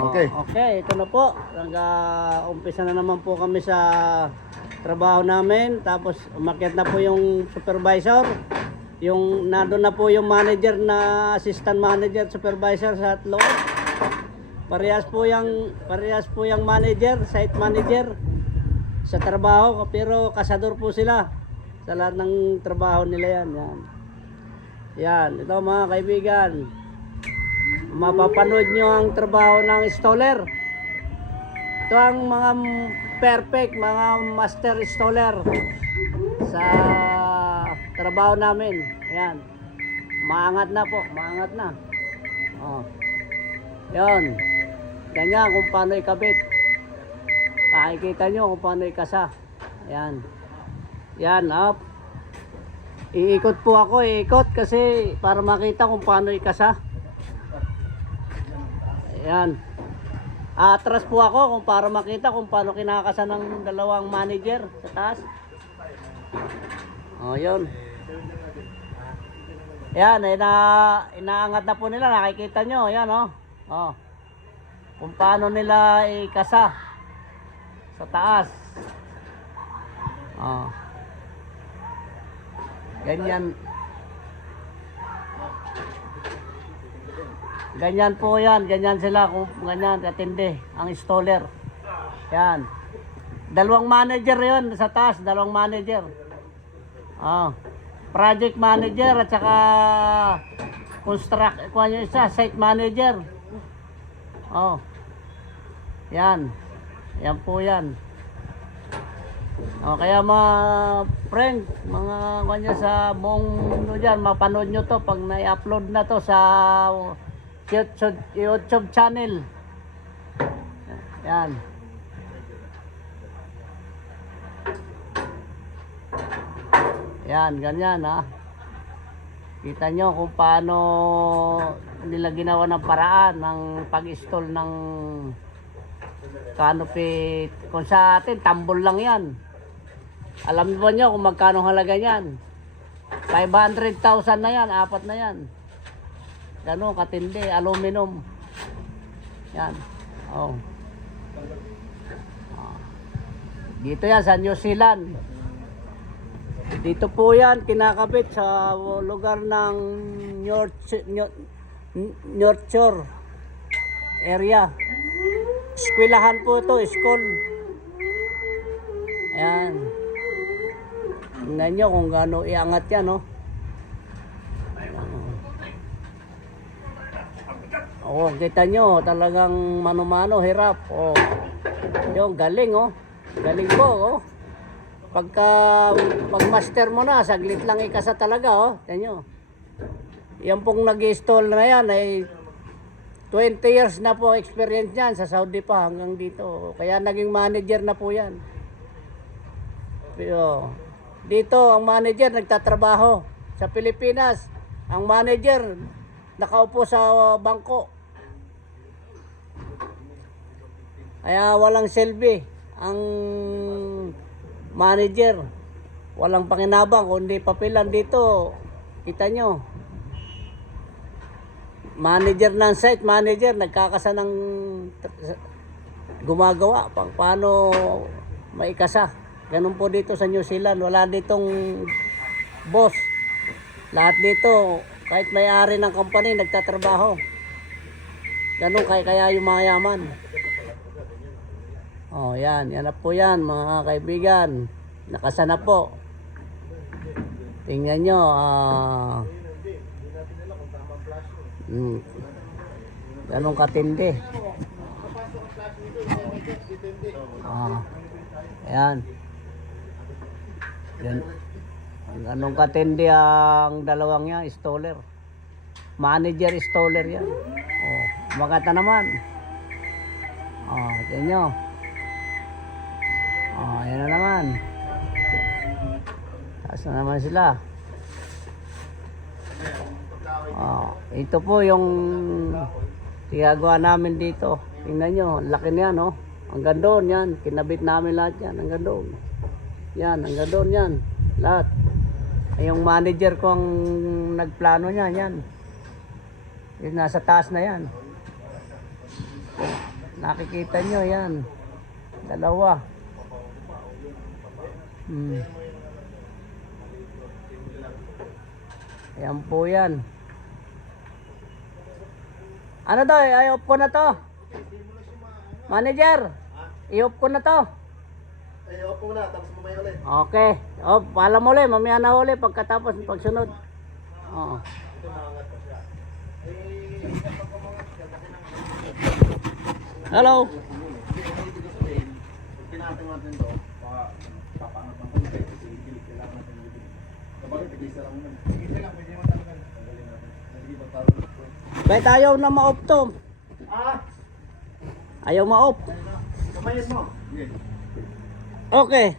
Okay. Okay, ito na po. Umpisa na naman po kami sa trabaho namin. Tapos umakyat na po yung supervisor. Yung nandun na po yung manager na assistant manager, supervisor sa loob. Parehas po yung manager, site manager sa trabaho, pero kasador po sila sa lahat ng trabaho nila yan. Yan, ito mga kaibigan. Mapapanood nyo ang trabaho ng installer. Ito ang mga perfect, mga master installer sa trabaho namin. Ayan. Maangat na po, maangat na. Oh. Yan. Ganyan kung paano ikabit. Makikita nyo kung paano ikasa. Ayan. Yan, up. Iikot po ako, iikot kasi para makita kung paano ikasa. Ayan. Atras po ako kung para makita kung paano kinakasa ng dalawang manager sa taas. O, yun. Ayan, inaangat na po nila. Nakikita nyo, ayan o. O. Kung paano nila ikasa sa taas. O. Ganyan. Ganyan po yan, ganyan sila, kung ganyan katindi ang installer. Yan. Dalawang manager yon sa taas, dalawang manager. Project manager at saka site manager. Yan. Yan po yan. Kaya mga friend, mga kanya sa buong mundo dyan, mapanood nyo to pag na-upload na to sa YouTube channel. Yan. Yan, ganyan ha. Kita nyo kung paano nila ginawa ng paraan ng pag-install ng canopy. Kung sa atin, tambol lang yan. Alam mo nyo kung magkano halaga yan? 500,000 na yan, apat na yan. Gano'n katindi, aluminum. Yan. Dito yan sa New Zealand. Dito po yan kinakabit sa lugar ng North Shore area. Eskwelahan po ito, school. Ayan. Tingnan nyo kung gaano iangat yan, no? Kita nyo, talagang mano-mano, hirap. Yung galing, galing po, pag-master mo na, saglit lang ikasa talaga, Tingnan nyo. Yan pong nag-install na yan, ay 20 years na po experience yan sa Saudi pa hanggang dito. Kaya naging manager na po yan. Pero, dito, ang manager nagtatrabaho. Sa Pilipinas, ang manager nakaupo sa bangko. Kaya walang silbi ang manager. Walang pakinabang kundi papilan dito. Kita nyo. Manager ng site, manager nagkakasa ng gumagawa pang paano maikasa. Ganun po dito sa New Zealand. Wala ditong boss. Lahat dito, kahit may-ari ng company, nagtatrabaho. Ganun kaya yung mga yaman. Yan. Yan na po yan, mga kaibigan. Nakasa na po. Tingnan nyo. Ganun katindi. Ayan. Ganun katindi ang dalawang yan, installer. Manager installer yan. Magata naman. Tingnan nyo. Ayan na naman. Taas na naman sila. Ito po yung ginagawa namin dito. Tingnan nyo, laki niyan, Hanggang doon yan. Kinabit namin lahat yan. Hanggang doon. Yan, hanggang doon yan. Lahat. Yung manager ko ang nagplano niya, yan. Yung nasa taas na yan. Nakikita nyo yan. Dalawa. Ayan po yan. Ano to? I-off ko na to. Manager, i-off ko na to. Ay, opo na, tapos mamaya ulit. Okay. Off, paalam mo ulit. Mamaya na ulit pagkatapos pagsunod. Oo. Hello. Tinating natin to, papaangat ng konti, kasi kailangan natin yung kapag tigisa lang naman. Tigisa lang, pwede naman talaga. Tanggalin natin. Sige, pagtawag. Kahit ayaw na ma-off to. Ayaw ma-off. Kamayin mo. Okay.